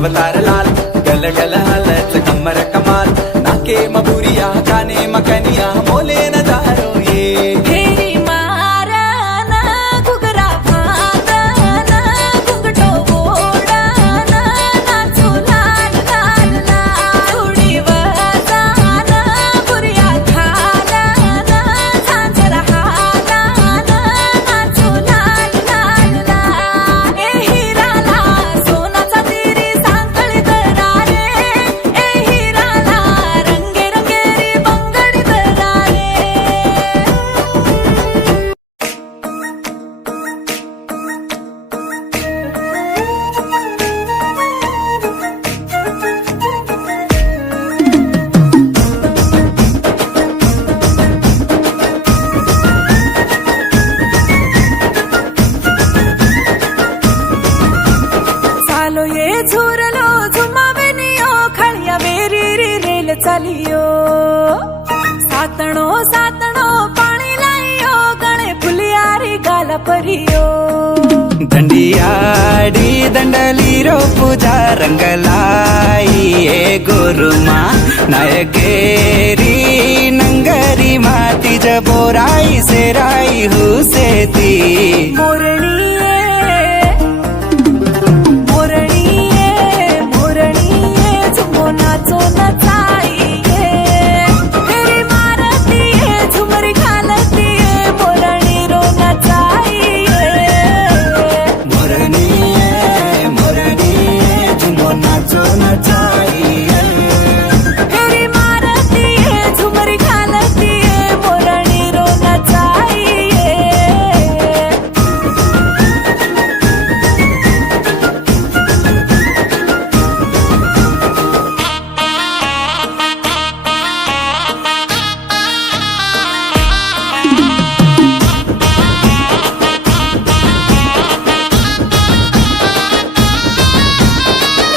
अवतार लाल गल गल हालच कमर कमाल नाके मबुरिया काने मकनिया मोले न दारो ये फेरी मारन घुगरा भांगन घुंघटो ओढन नाचू लाल लाल लाल उडी वजान बुरिया घालन झांजर हालन नाचू लाल लाल लाल ए हिराला सोनाचा तिरी सांगळी दरारे ए हिराला रंगे रंगेरी बंगडी दरारे चालो ये झुरलो झुमावेनियो खळिया वेरी री रेल चालियो सातणो सातणो पाणी लाइयो गणे फुलियारी गाला परियो दंडियाडी दंडली रो पूजा रंगलाई ए गुरुमा नायकेरी नंगरी माती जबोराई सेराई हुसेती मोरणीये मोरणीये मोरणीये झुमो नाचो नचाईये फेरी मारतीये झुमरी घालतीये मोरणी रो नचाईये मोरनीये झुमो नाचो नचाईये फेरी मारतीये झुमरी घालतीये मोरणी रो नचाईये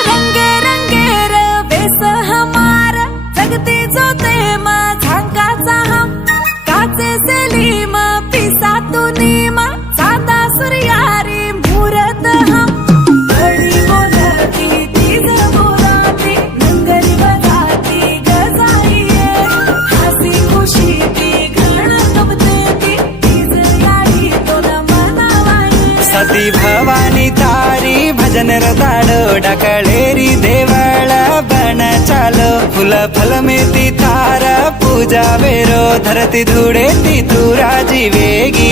रंगे रंगे र वेस हमार जगती जोते मा झांकाचा हम काचे सेलीम पिसा तुनीम सादा सूर्यारी मुहूर्त हम घडी बोलती तीज बोलाती नंगरी बजाती गजाईये हसी खुशी ती घण कबते ती तीज याडी तोला मनावाई सती भवानी तारी भजन रताडो डकळेरी देवळ बन चालो फुल फल मेती तार पूजा वेरो धरती धुड़े ती तू राजी वेगी